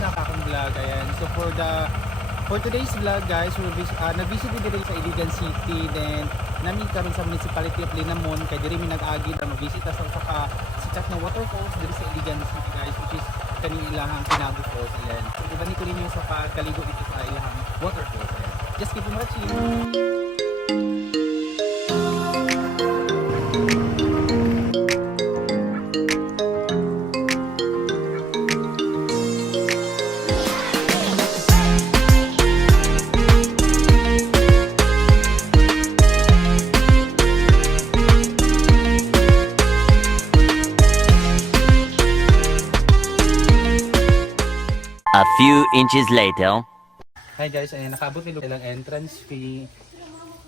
na akong vlog. Ayan. So for today's vlog guys, nag-visit din dito sa Iligan City. Then nami karon sa municipality of Linamon kay diri mi nag-agi na mag-visit sa usa sikat na waterfalls diri sa Iligan City guys, which is kani ilahang Tinago Falls. Ayan. So ibalik ko ninyo sa pagkaligo dito sa ilahang waterfalls. Ayan. Just keep on watching. A few inches later. Hi guys, ayan, nakaabot nila ilang entrance fee.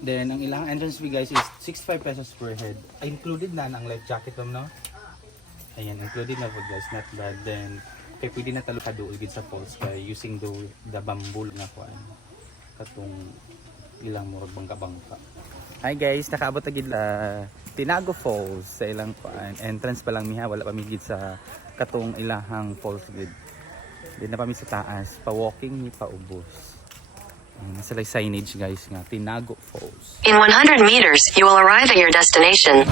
Then ang ilang entrance fee guys is 65 pesos per head. Included na ang life jacket no? Ayan, included na po guys, not bad. Then kay pwede na talo kaduol gid sa falls by using the bamboo na kuan. Katong ilang murag bangka-bangka. Hi guys, nakaabot na gid Tinago Falls sa ilang kuan. Entrance pa lang miha, wala pa migid sa katong ilahang falls gid. Di na kami sa taas, pa-walking ni paubos. Nasa like signage guys nga, Tinago Falls. In 100 meters, you will arrive at your destination.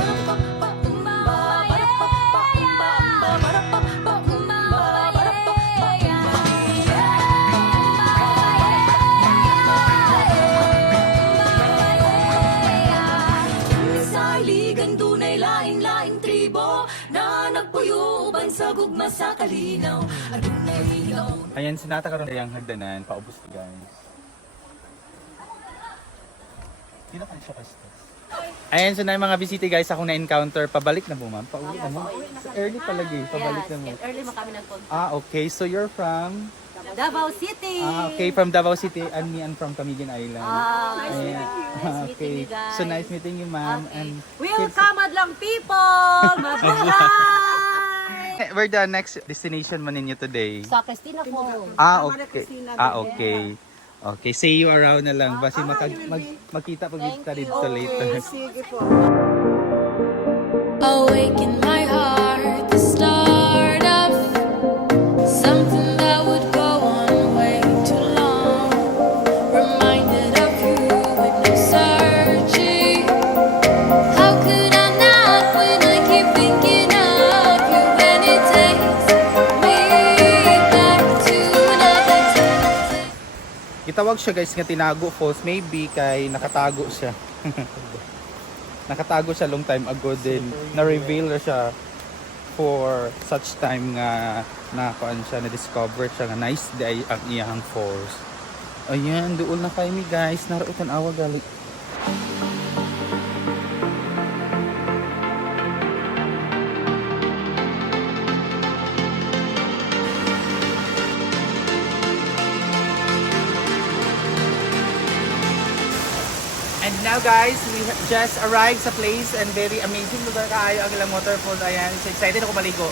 Sa kalinaw, Ayan, sinata karon yung hagdanan, paubos ko guys. Hindi na siya kastos. Ayan, so na yung mga bisita guys, akong na-encounter. Pabalik na po ma'am? Pauwi na mo? Early palagi, pabalik na mo. early mo kami nagpunta. Okay, so you're from? Davao City! Okay, from Davao City and me and from Camiguin Island. Nice Ayan. meeting Okay, you guys. so nice meeting you ma'am. Okay. And Welcome adlang people! Mabuhay! where the next destination man ninyo today? Sa Cristina Falls. Okay. Okay. Okay, see you around na lang. Basi magkita pag kita dito later. Sige po. Awaken my heart, the start of something that would go on way too long. Reminded of you with no searching. How could I not when I keep thinking of you, and it takes me back to another time. Gitawag siya guys nga Tinago Falls, maybe kay nakatago siya. Nakatago siya long time ago din. Na-reveal na siya for such time nga nakuan siya, na-discover siya nga nice day ang iyang falls. Ayan, doon na kayo mi guys. Narutan awa gali. And now guys, we just arrived sa place and very amazing lugar kaayo ang ilang waterfalls. Ayan, so excited ako maligo.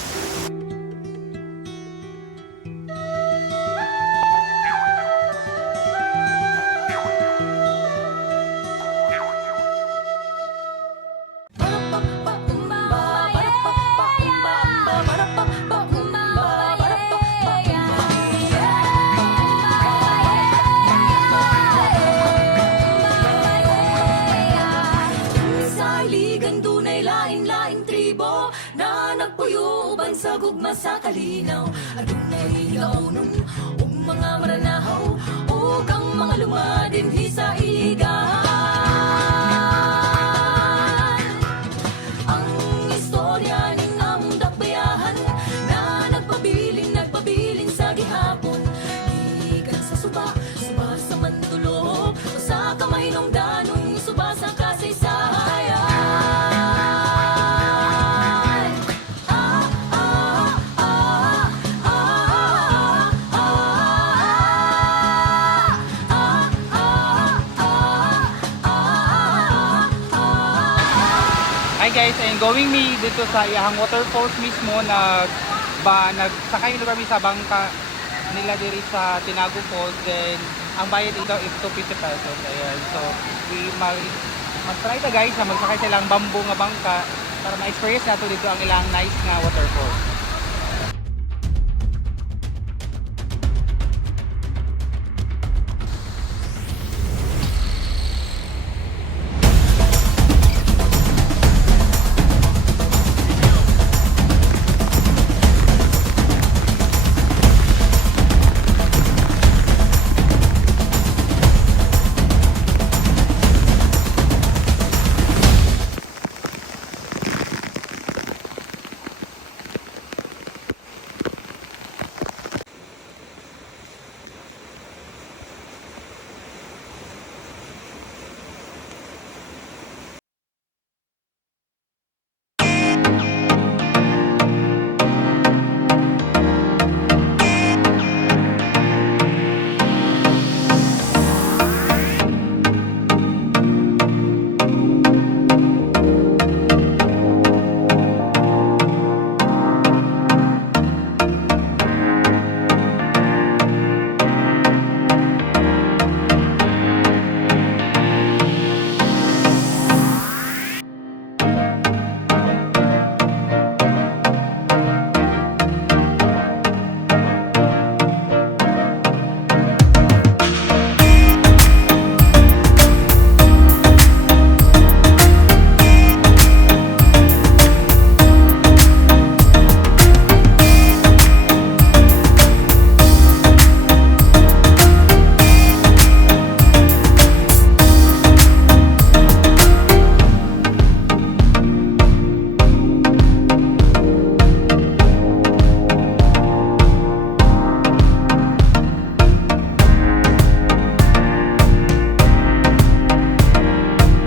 Sa gugma sa kalinaw, adunay naunong ug mga maranahaw ug ang mga lumadinhi sa iligan. Ang istorya ning among dakbayahan na nagpabilin sa gihapon, gikan sa suba sa Mandulog o sa kamay nung danong suba sa kasaysayan. Hi guys, and going me dito sa iyang waterfalls mismo, nagsakay nila kami sa bangka nila diri sa Tinago Falls. Then ang bayad dito is 250 pesos. Ayan, so we mag-try ta guys na magsakay silang bamboo nga bangka para ma-experience nato dito ang ilang nice nga waterfalls.